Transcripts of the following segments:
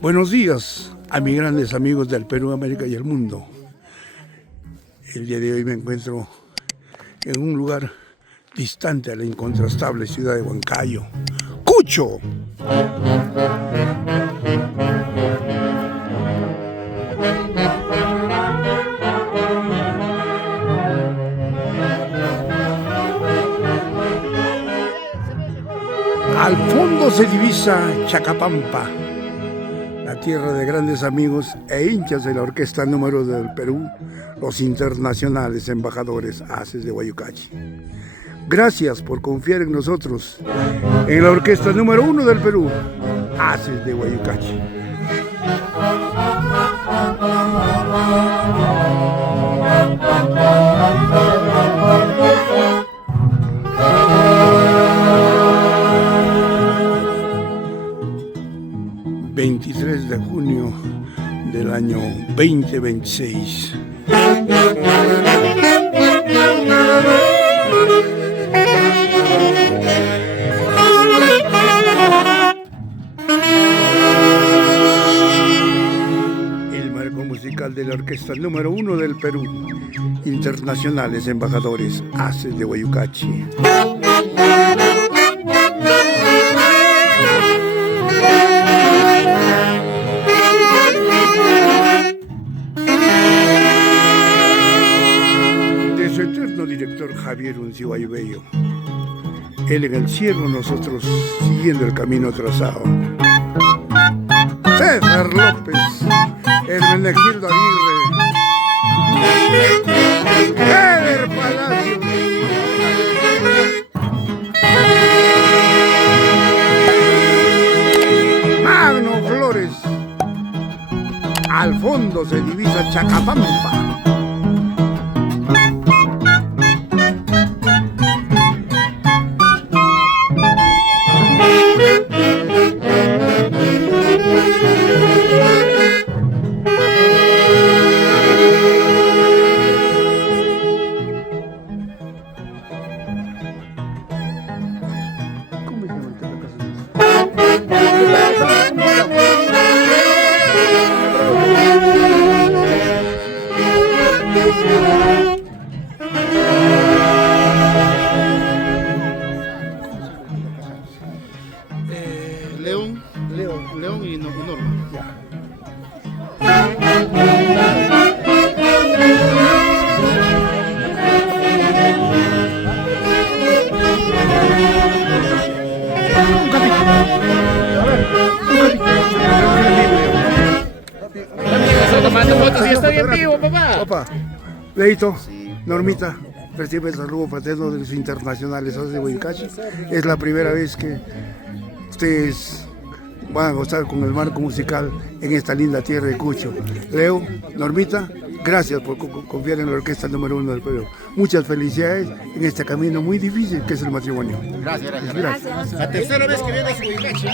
Buenos días a mis grandes amigos del Perú, América y el mundo. El día de hoy me encuentro en un lugar distante a la incontrastable ciudad de Huancayo, Cucho. Al fondo se divisa Chacapampa, la tierra de grandes amigos e hinchas de la orquesta número 1 del Perú, los internacionales embajadores Haces de Guayucachi. Gracias por confiar en nosotros, en la orquesta número 1 del Perú, Haces de Guayucachi. ...23 de junio del año 2026. El marco musical de la orquesta número 1 del Perú, internacionales embajadores Haces de Guayucachi. Su eterno director Javier Unciguayo Bello. Él en el cielo, nosotros siguiendo el camino trazado. César López, Hermenegildo Aguirre, Eder Palacio, Magno Flores. Al fondo se divisa Chacapampa. León y Norma. Tomando fotos y estoy en vivo, papá. Opa, Leito, Normita, recibe el saludo fraterno de los internacionales Haces de Guayucachi. Es la primera vez que ustedes van a gozar con el marco musical en esta linda tierra de Cucho. Leo, Normita, gracias por confiar en la orquesta número 1 del Perú. Muchas felicidades en este camino muy difícil que es el matrimonio. Gracias. La tercera vez que viene a Guayucachi.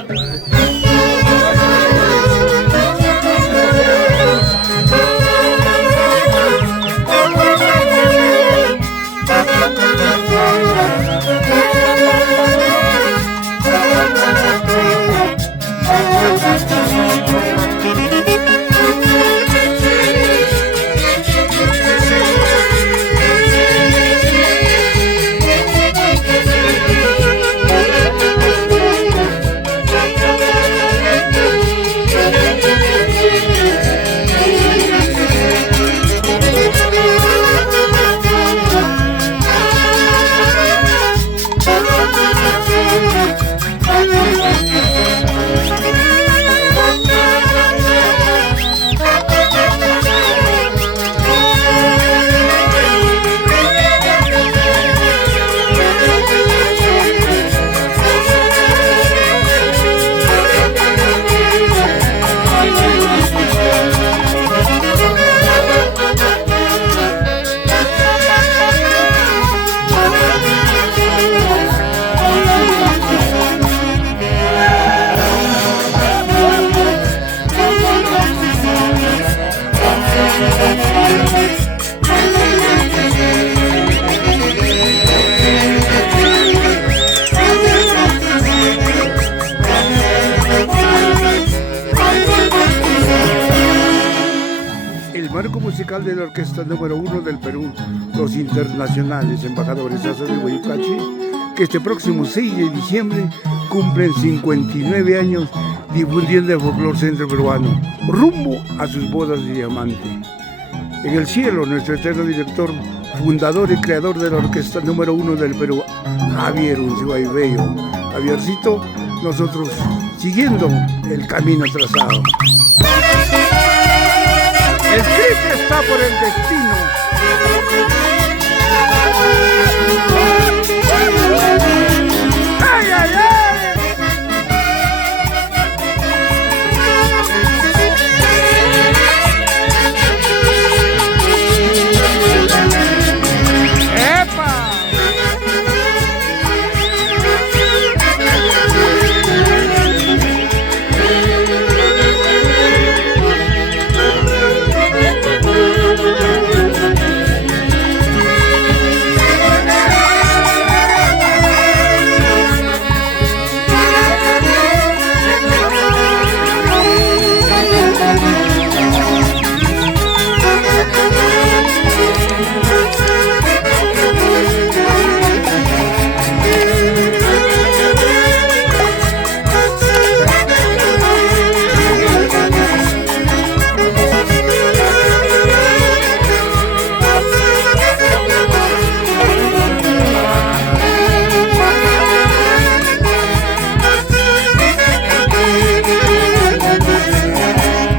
marco musical de la orquesta número 1 del Perú, los internacionales embajadores Azas de Huaycachi, que este próximo 6 de diciembre cumplen 59 años difundiendo el folclore centro peruano, rumbo a sus bodas de diamante. En el cielo, nuestro eterno director, fundador y creador de la orquesta número 1 del Perú, Javier Uncibay Bello. Javiercito, nosotros siguiendo el camino trazado. Escrito está por el destino.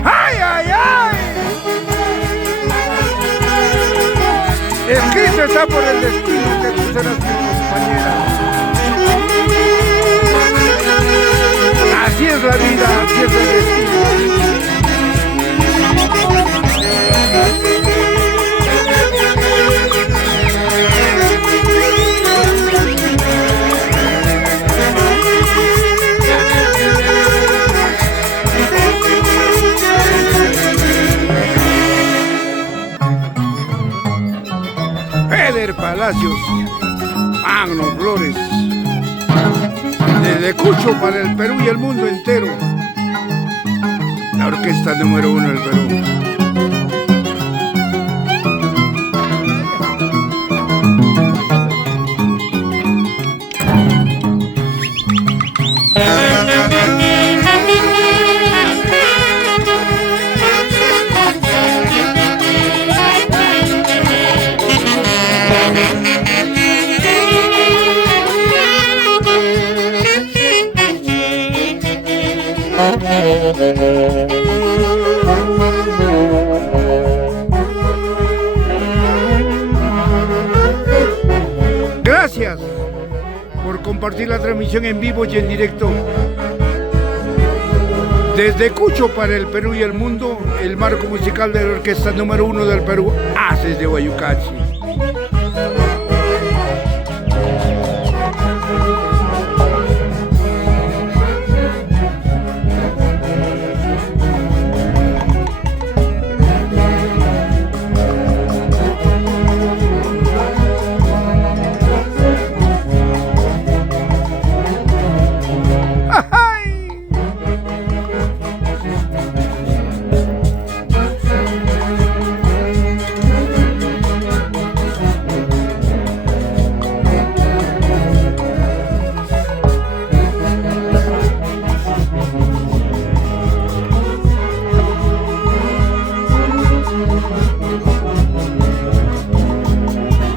¡Ay, ay, ay! Escrito está por el destino que tú serás mi compañera. Así es la vida, así es el destino. Eder Palacios, Magno Flores, desde Cucho para el Perú y el mundo entero, la orquesta número 1 del Perú. Gracias por compartir la transmisión en vivo y en directo. Desde Cucho para el Perú y el mundo, el marco musical de la orquesta número 1 del Perú, Haces de Huaycachi.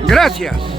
Gracias.